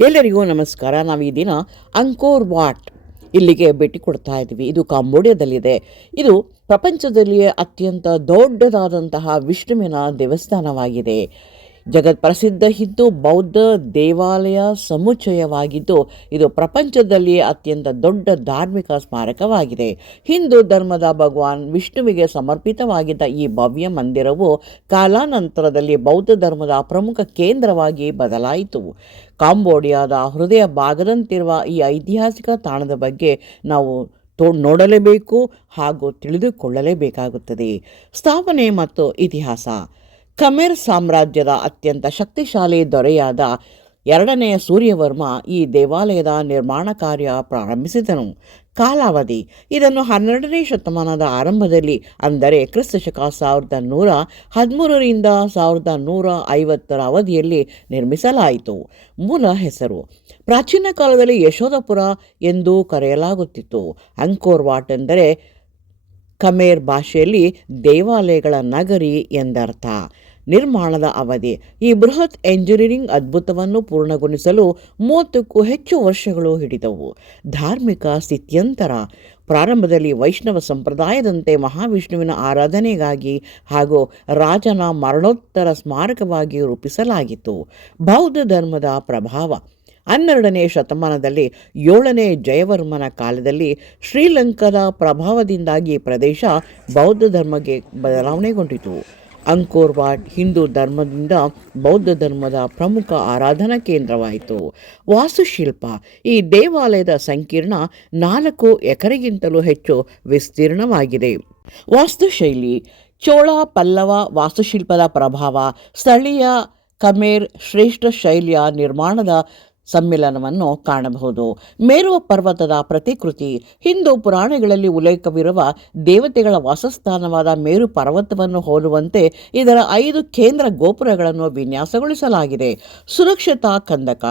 ಎಲ್ಲರಿಗೂ ನಮಸ್ಕಾರ. ನಾವು ಈ ದಿನ ಅಂಕೋರ್ ವಾಟ್ ಇಲ್ಲಿಗೆ ಭೇಟಿ ಕೊಡ್ತಾ ಇದ್ದೀವಿ. ಇದು ಕಾಂಬೋಡಿಯಾದಲ್ಲಿದೆ. ಇದು ಪ್ರಪಂಚದಲ್ಲಿಯೇ ಅತ್ಯಂತ ದೊಡ್ಡದಾದಂತಹ ವಿಷ್ಣುವಿನ ದೇವಸ್ಥಾನವಾಗಿದೆ. ಜಗತ್ ಪ್ರಸಿದ್ಧ ಹಿಂದೂ ಬೌದ್ಧ ದೇವಾಲಯ ಸಮುಚ್ಚಯವಾಗಿದ್ದು ಇದು ಪ್ರಪಂಚದಲ್ಲಿಯೇ ಅತ್ಯಂತ ದೊಡ್ಡ ಧಾರ್ಮಿಕ ಸ್ಮಾರಕವಾಗಿದೆ. ಹಿಂದೂ ಧರ್ಮದ ಭಗವಾನ್ ವಿಷ್ಣುವಿಗೆ ಸಮರ್ಪಿತವಾಗಿದ್ದ ಈ ಭವ್ಯ ಮಂದಿರವು ಕಾಲಾನಂತರದಲ್ಲಿ ಬೌದ್ಧ ಧರ್ಮದ ಪ್ರಮುಖ ಕೇಂದ್ರವಾಗಿ ಬದಲಾಯಿತು. ಕಾಂಬೋಡಿಯಾದ ಹೃದಯ ಭಾಗದಂತಿರುವ ಈ ಐತಿಹಾಸಿಕ ತಾಣದ ಬಗ್ಗೆ ನಾವು ನೋಡಲೇಬೇಕು ಹಾಗೂ ತಿಳಿದುಕೊಳ್ಳಲೇಬೇಕಾಗುತ್ತದೆ. ಸ್ಥಾಪನೆ ಮತ್ತು ಇತಿಹಾಸ. ಖಮೇರ್ ಸಾಮ್ರಾಜ್ಯದ ಅತ್ಯಂತ ಶಕ್ತಿಶಾಲಿ ದೊರೆಯಾದ ಎರಡನೆಯ ಸೂರ್ಯವರ್ಮ ಈ ದೇವಾಲಯದ ನಿರ್ಮಾಣ ಕಾರ್ಯ ಪ್ರಾರಂಭಿಸಿದನು. ಕಾಲಾವಧಿ. ಇದನ್ನು 12ನೇ ಶತಮಾನದ ಆರಂಭದಲ್ಲಿ ಅಂದರೆ ಕ್ರಿಸ್ತಶಕ 1113ರಿಂದ 1150ರ ಅವಧಿಯಲ್ಲಿ ನಿರ್ಮಿಸಲಾಯಿತು. ಮೂಲ ಹೆಸರು. ಪ್ರಾಚೀನ ಕಾಲದಲ್ಲಿ ಯಶೋಧಪುರ ಎಂದು ಕರೆಯಲಾಗುತ್ತಿತ್ತು. ಅಂಕೋರ್ ವಾಟ್ ಎಂದರೆ ಖಮೇರ್ ಭಾಷೆಯಲ್ಲಿ ದೇವಾಲಯಗಳ ನಗರಿ ಎಂದರ್ಥ. ನಿರ್ಮಾಣದ ಅವಧಿ. ಈ ಬೃಹತ್ ಎಂಜಿನಿಯರಿಂಗ್ ಅದ್ಭುತವನ್ನು ಪೂರ್ಣಗೊಳಿಸಲು 30ಕ್ಕೂ ಹೆಚ್ಚು ವರ್ಷಗಳು ಹಿಡಿದವು. ಧಾರ್ಮಿಕ ಸ್ಥಿತ್ಯಂತರ. ಪ್ರಾರಂಭದಲ್ಲಿ ವೈಷ್ಣವ ಸಂಪ್ರದಾಯದಂತೆ ಮಹಾವಿಷ್ಣುವಿನ ಆರಾಧನೆಗಾಗಿ ಹಾಗೂ ರಾಜನ ಮರಣೋತ್ತರ ಸ್ಮಾರಕವಾಗಿ ರೂಪಿಸಲಾಗಿತ್ತು. ಬೌದ್ಧ ಧರ್ಮದ ಪ್ರಭಾವ. 12ನೇ ಶತಮಾನದಲ್ಲಿ 7ನೇ ಜಯವರ್ಮನ ಕಾಲದಲ್ಲಿ ಶ್ರೀಲಂಕಾದ ಪ್ರಭಾವದಿಂದಾಗಿ ಪ್ರದೇಶ ಬೌದ್ಧ ಧರ್ಮಕ್ಕೆ ಬದಲಾವಣೆಗೊಂಡಿತು. ಅಂಕೋರ್ ವಾಟ್ ಹಿಂದೂ ಧರ್ಮದಿಂದ ಬೌದ್ಧ ಧರ್ಮದ ಪ್ರಮುಖ ಆರಾಧನಾ ಕೇಂದ್ರವಾಯಿತು. ವಾಸ್ತುಶಿಲ್ಪ. ಈ ದೇವಾಲಯದ ಸಂಕೀರ್ಣ 4 ಎಕರೆಗಿಂತಲೂ ಹೆಚ್ಚು ವಿಸ್ತೀರ್ಣವಾಗಿದೆ. ವಾಸ್ತುಶೈಲಿ. ಚೋಳ ಪಲ್ಲವ ವಾಸ್ತುಶಿಲ್ಪದ ಪ್ರಭಾವ. ಸ್ಥಳೀಯ ಖಮೇರ್ ಶ್ರೇಷ್ಠ ಶೈಲಿಯ ನಿರ್ಮಾಣದ ಸಮ್ಮಿಲನವನ್ನು ಕಾಣಬಹುದು. ಮೇರು ಪರ್ವತದ ಪ್ರತಿಕೃತಿ. ಹಿಂದೂ ಪುರಾಣಗಳಲ್ಲಿ ಉಲ್ಲೇಖವಿರುವ ದೇವತೆಗಳ ವಾಸಸ್ಥಾನವಾದ ಮೇರು ಪರ್ವತವನ್ನು ಹೋಲುವಂತೆ ಇದರ 5 ಕೇಂದ್ರ ಗೋಪುರಗಳನ್ನು ವಿನ್ಯಾಸಗೊಳಿಸಲಾಗಿದೆ. ಸುರಕ್ಷತಾ ಕಂದಕ.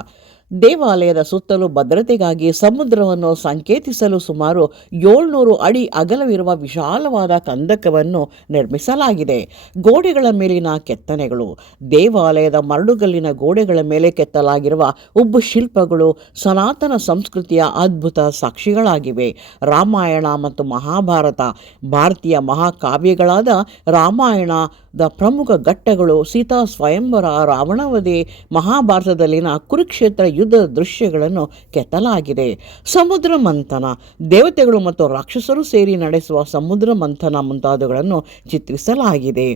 ದೇವಾಲಯದ ಸುತ್ತಲೂ ಭದ್ರತೆಗಾಗಿ ಸಮುದ್ರವನ್ನು ಸಂಕೇತಿಸಲು ಸುಮಾರು 700 ಅಡಿ ಅಗಲವಿರುವ ವಿಶಾಲವಾದ ಕಂದಕವನ್ನು ನಿರ್ಮಿಸಲಾಗಿದೆ. ಗೋಡೆಗಳ ಮೇಲಿನ ಕೆತ್ತನೆಗಳು. ದೇವಾಲಯದ ಮರಳುಗಲ್ಲಿನ ಗೋಡೆಗಳ ಮೇಲೆ ಕೆತ್ತಲಾಗಿರುವ ಉಬ್ಬು ಶಿಲ್ಪಗಳು ಸನಾತನ ಸಂಸ್ಕೃತಿಯ ಅದ್ಭುತ ಸಾಕ್ಷಿಗಳಾಗಿವೆ. ರಾಮಾಯಣ ಮತ್ತು ಮಹಾಭಾರತ. ಭಾರತೀಯ ಮಹಾಕಾವ್ಯಗಳಾದ ರಾಮಾಯಣದ ಪ್ರಮುಖ ಘಟ್ಟಗಳು ಸೀತಾ ಸ್ವಯಂವರ, ರಾವಣವಧೆ, ಮಹಾಭಾರತದಲ್ಲಿನ ಕುರುಕ್ಷೇತ್ರ ಯುದ್ಧದ ದೃಶ್ಯಗಳನ್ನು ಕೆತ್ತಲಾಗಿದೆ. ಸಮುದ್ರ ಮಂಥನ. ದೇವತೆಗಳು ಮತ್ತು ರಾಕ್ಷಸರು ಸೇರಿ ನಡೆಸುವ ಸಮುದ್ರ ಮಂಥನ ಮುಂತಾದವುಗಳನ್ನು ಚಿತ್ರಿಸಲಾಗಿದೆ.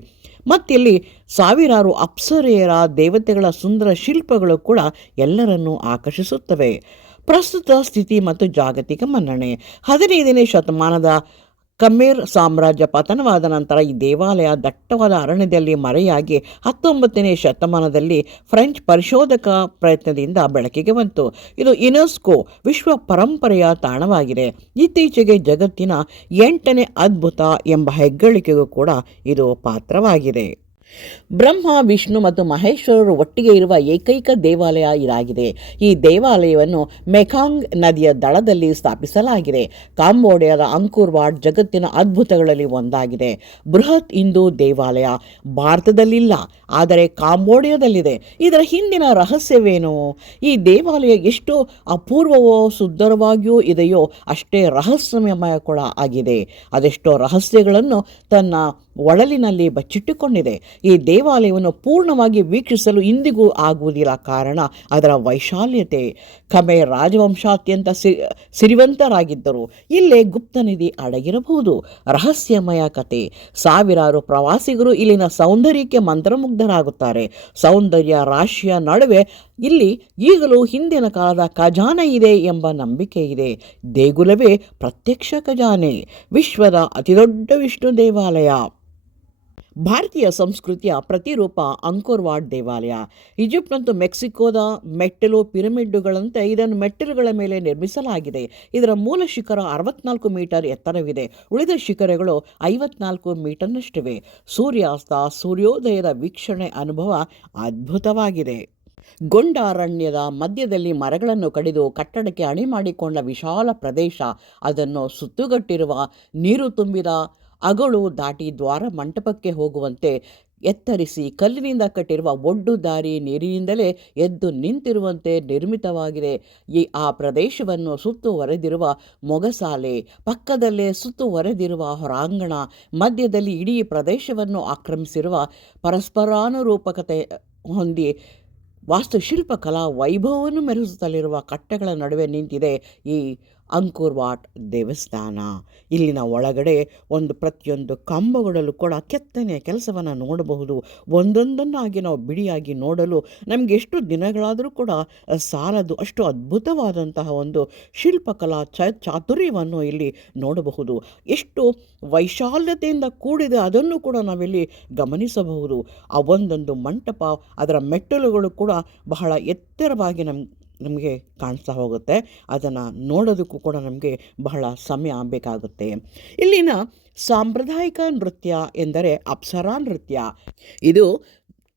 ಮತ್ತಿಲ್ಲಿ ಸಾವಿರಾರು ಅಪ್ಸರೆಯರ ದೇವತೆಗಳ ಸುಂದರ ಶಿಲ್ಪಗಳು ಕೂಡ ಎಲ್ಲರನ್ನೂ ಆಕರ್ಷಿಸುತ್ತವೆ. ಪ್ರಸ್ತುತ ಸ್ಥಿತಿ ಮತ್ತು ಜಾಗತಿಕ ಮನ್ನಣೆ. 15ನೇ ಶತಮಾನದ ಖಮೇರ್ ಸಾಮ್ರಾಜ್ಯ ಪತನವಾದ ನಂತರ ಈ ದೇವಾಲಯ ದಟ್ಟವಾದ ಅರಣ್ಯದಲ್ಲಿ ಮರೆಯಾಗಿ 19ನೇ ಶತಮಾನದಲ್ಲಿ ಫ್ರೆಂಚ್ ಪರಿಶೋಧಕ ಪ್ರಯತ್ನದಿಂದ ಬೆಳಕಿಗೆ ಬಂತು. ಇದು ಯುನೆಸ್ಕೋ ವಿಶ್ವ ಪರಂಪರೆಯ ತಾಣವಾಗಿದೆ. ಇತ್ತೀಚೆಗೆ ಜಗತ್ತಿನ 8ನೇ ಅದ್ಭುತ ಎಂಬ ಹೆಗ್ಗಳಿಕೆಗೂ ಕೂಡ ಇದು ಪಾತ್ರವಾಗಿದೆ. ಬ್ರಹ್ಮ, ವಿಷ್ಣು ಮತ್ತು ಮಹೇಶ್ವರರು ಒಟ್ಟಿಗೆ ಇರುವ ಏಕೈಕ ದೇವಾಲಯ ಇದಾಗಿದೆ. ಈ ದೇವಾಲಯವನ್ನು ಮೆಕಾಂಗ್ ನದಿಯ ದಡದಲ್ಲಿ ಸ್ಥಾಪಿಸಲಾಗಿದೆ. ಕಾಂಬೋಡಿಯಾದ ಅಂಕೋರ್ ವಾಟ್ ಜಗತ್ತಿನ ಅದ್ಭುತಗಳಲ್ಲಿ ಒಂದಾಗಿದೆ. ಬೃಹತ್ ಹಿಂದೂ ದೇವಾಲಯ ಭಾರತದಲ್ಲಿಲ್ಲ, ಆದರೆ ಕಾಂಬೋಡಿಯಾದಲ್ಲಿದೆ. ಇದರ ಹಿಂದಿನ ರಹಸ್ಯವೇನು? ಈ ದೇವಾಲಯ ಎಷ್ಟು ಅಪೂರ್ವವೋ ಸುಂದರವಾಗಿಯೂ ಇದೆಯೋ ಅಷ್ಟೇ ರಹಸ್ಯಮಯ ಕೂಡ ಆಗಿದೆ. ಅದೆಷ್ಟೋ ರಹಸ್ಯಗಳನ್ನು ತನ್ನ ಒಳಲಿನಲ್ಲಿ ಬಚ್ಚಿಟ್ಟುಕೊಂಡಿದೆ. ಈ ದೇವಾಲಯವನ್ನು ಪೂರ್ಣವಾಗಿ ವೀಕ್ಷಿಸಲು ಇಂದಿಗೂ ಆಗುವುದಿಲ್ಲ. ಕಾರಣ ಅದರ ವೈಶಾಲ್ಯತೆ. ಖಮೇರ್ ರಾಜವಂಶ ಅತ್ಯಂತ ಸಿರಿವಂತರಾಗಿದ್ದರು. ಇಲ್ಲೇ ಗುಪ್ತ ನಿಧಿ ಅಡಗಿರಬಹುದು. ರಹಸ್ಯಮಯ ಕತೆ. ಸಾವಿರಾರು ಪ್ರವಾಸಿಗರು ಇಲ್ಲಿನ ಸೌಂದರ್ಯಕ್ಕೆ ಮಂತ್ರಮುಗ್ಧರಾಗುತ್ತಾರೆ. ಸೌಂದರ್ಯ ರಾಶಿಯ ನಡುವೆ ಇಲ್ಲಿ ಈಗಲೂ ಹಿಂದಿನ ಕಾಲದ ಖಜಾನೆ ಇದೆ ಎಂಬ ನಂಬಿಕೆ ಇದೆ. ದೇಗುಲವೇ ಪ್ರತ್ಯಕ್ಷ ಖಜಾನೆ. ವಿಶ್ವದ ಅತಿದೊಡ್ಡ ವಿಷ್ಣು ದೇವಾಲಯ. ಭಾರತೀಯ ಸಂಸ್ಕೃತಿಯ ಪ್ರತಿರೂಪ ಅಂಕೋರ್ ವಾಟ್ ದೇವಾಲಯ. ಈಜಿಪ್ಟ್ ಮತ್ತು ಮೆಕ್ಸಿಕೋದ ಮೆಟ್ಟಲು ಪಿರಮಿಡ್ಡುಗಳಂತೆ ಇದನ್ನು ಮೆಟ್ಟಲುಗಳ ಮೇಲೆ ನಿರ್ಮಿಸಲಾಗಿದೆ. ಇದರ ಮೂಲ ಶಿಖರ 64 ಮೀಟರ್ ಎತ್ತರವಿದೆ. ಉಳಿದ ಶಿಖರಗಳು 54 ಮೀಟರ್ನಷ್ಟಿವೆ. ಸೂರ್ಯಾಸ್ತ, ಸೂರ್ಯೋದಯದ ವೀಕ್ಷಣೆ ಅನುಭವ ಅದ್ಭುತವಾಗಿದೆ. ಗೊಂಡಾರಣ್ಯದ ಮಧ್ಯದಲ್ಲಿ ಮರಗಳನ್ನು ಕಡಿದು ಕಟ್ಟಡಕ್ಕೆ ಅಣಿ ಮಾಡಿಕೊಂಡ ವಿಶಾಲ ಪ್ರದೇಶ. ಅದನ್ನು ಸುತ್ತುಗಟ್ಟಿರುವ ನೀರು ತುಂಬಿದ ಅಗಳು ದಾಟಿ ದ್ವಾರ ಮಂಟಪಕ್ಕೆ ಹೋಗುವಂತೆ ಎತ್ತರಿಸಿ ಕಲ್ಲಿನಿಂದ ಕಟ್ಟಿರುವ ಒಡ್ಡು ದಾರಿ ನೀರಿನಿಂದಲೇ ಎದ್ದು ನಿಂತಿರುವಂತೆ ನಿರ್ಮಿತವಾಗಿದೆ. ಆ ಪ್ರದೇಶವನ್ನು ಸುತ್ತುವರೆದಿರುವ ಮೊಗಸಾಲೆ, ಪಕ್ಕದಲ್ಲೇ ಸುತ್ತುವರೆದಿರುವ ಹೊರಾಂಗಣ, ಮಧ್ಯದಲ್ಲಿ ಇಡೀ ಪ್ರದೇಶವನ್ನು ಆಕ್ರಮಿಸಿರುವ ಪರಸ್ಪರಾನುರೂಪಕತೆ ಹೊಂದಿ ವಾಸ್ತುಶಿಲ್ಪ ಕಲಾ ವೈಭವವನ್ನು ಮೆರೆಸುತ್ತಲಿರುವ ಕಟ್ಟೆಗಳ ನಡುವೆ ನಿಂತಿದೆ ಈ ಅಂಕೋರ್ ವಾಟ್ ದೇವಸ್ಥಾನ. ಇಲ್ಲಿನ ಒಳಗಡೆ ಪ್ರತಿಯೊಂದು ಕಂಬಗಳಲ್ಲೂ ಕೂಡ ಕೆತ್ತನೆಯ ಕೆಲಸವನ್ನು ನೋಡಬಹುದು. ಒಂದೊಂದನ್ನಾಗಿ ನಾವು ಬಿಡಿಯಾಗಿ ನೋಡಲು ನಮಗೆ ಎಷ್ಟು ದಿನಗಳಾದರೂ ಕೂಡ ಸಾಲದು. ಅಷ್ಟು ಅದ್ಭುತವಾದಂತಹ ಒಂದು ಶಿಲ್ಪಕಲಾ ಚಾತುರ್ಯವನ್ನು ಇಲ್ಲಿ ನೋಡಬಹುದು. ಎಷ್ಟು ವೈಶಾಲ್ಯತೆಯಿಂದ ಕೂಡಿದೆ ಅದನ್ನು ಕೂಡ ನಾವಿಲ್ಲಿ ಗಮನಿಸಬಹುದು. ಆ ಒಂದೊಂದು ಮಂಟಪ, ಅದರ ಮೆಟ್ಟಲುಗಳು ಕೂಡ ಬಹಳ ಎತ್ತರವಾಗಿ ನಮಗೆ ಕಾಣಿಸ್ತಾ ಹೋಗುತ್ತೆ. ಅದನ್ನು ನೋಡೋದಕ್ಕೂ ಕೂಡ ನಮಗೆ ಬಹಳ ಸಮಯ ಬೇಕಾಗುತ್ತೆ. ಇಲ್ಲಿನ ಸಾಂಪ್ರದಾಯಿಕ ನೃತ್ಯ ಎಂದರೆ ಅಪ್ಸರಾ ನೃತ್ಯ. ಇದು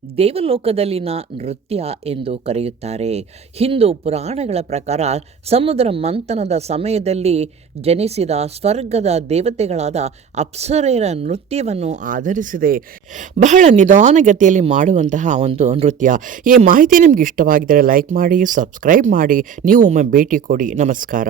ದೇವಲೋಕದಲ್ಲಿನ ನೃತ್ಯ ಎಂದು ಕರೆಯುತ್ತಾರೆ. ಹಿಂದೂ ಪುರಾಣಗಳ ಪ್ರಕಾರ ಸಮುದ್ರ ಮಂಥನದ ಸಮಯದಲ್ಲಿ ಜನಿಸಿದ ಸ್ವರ್ಗದ ದೇವತೆಗಳಾದ ಅಪ್ಸರೆಯರ ನೃತ್ಯವನ್ನು ಆಧರಿಸಿದೆ. ಬಹಳ ನಿಧಾನಗತಿಯಲ್ಲಿ ಮಾಡುವಂತಹ ಒಂದು ನೃತ್ಯ. ಈ ಮಾಹಿತಿ ನಿಮ್ಗೆ ಇಷ್ಟವಾಗಿದ್ದರೆ ಲೈಕ್ ಮಾಡಿ, ಸಬ್ಸ್ಕ್ರೈಬ್ ಮಾಡಿ, ನೀವು ಒಮ್ಮೆ ಭೇಟಿ ಕೊಡಿ. ನಮಸ್ಕಾರ.